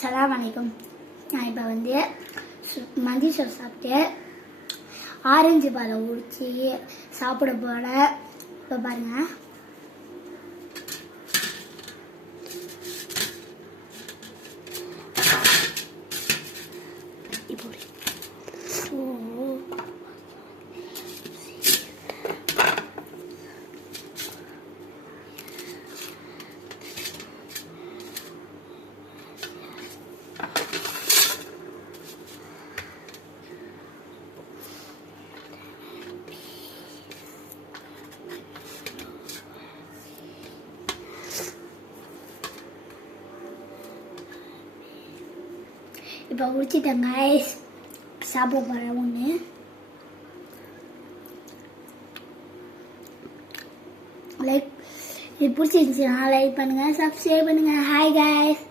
சலாம் வலைக்கும். நான் இப்போ மந்தி சோறு சாப்பிட்டு ஆரஞ்சு பழம் உரிச்சு சாப்பிட போல. இப்போ பாருங்க, இப்போ உரிச்சிட்டேங்க. சாப்பிட போகிறேன் ஒன்று. லைக் இது பிடிச்சிருந்துச்சுன்னா லைக் பண்ணுங்கள், சப்ஸ்கிரைப் பண்ணுங்கள். Hi guys.